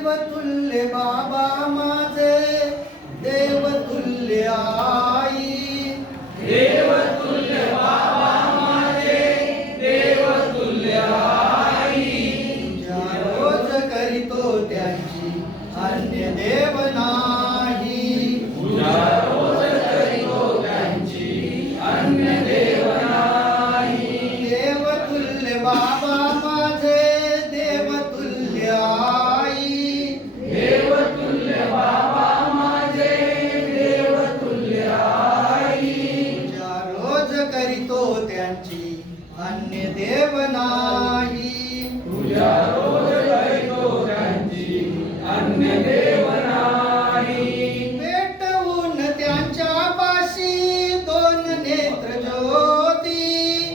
देवतुल्य बाबा माझे देवतुल्य आई. पूजा रोज करीतो त्यांची अन्य देव करीतो त्यांची अन्य देव नाही. पेटवून त्यांच्या पाशी दोन नेत्र ज्योती.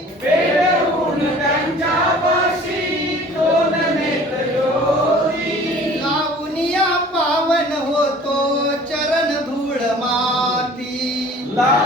लावूनिया पावन होतो चरण धूळ माती. सदा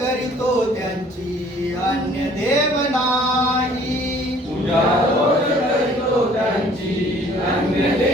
करितो त्यांची अन्य देव नाही. पूजा रोज त्यांची अन्य देव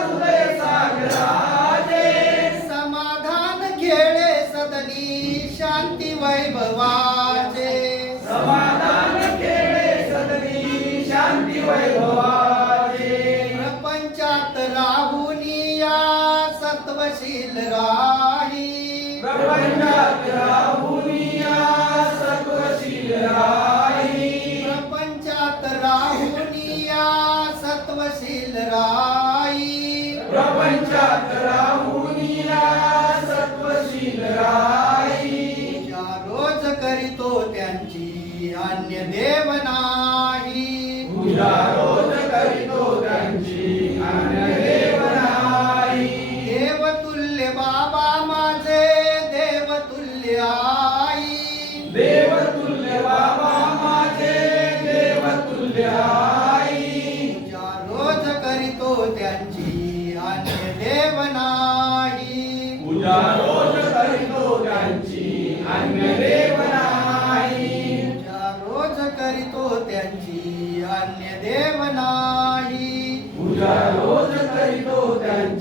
हृदय सागराचे. समाधान खेळे सदनी शांती वैभवाचे. प्रपंचात राहुनिया सत्वशील राही. प्रपंचात सत्वशील राई। प्रपंचात राहुनिया सत्वशील राई।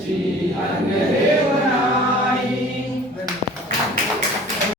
नाही पूजा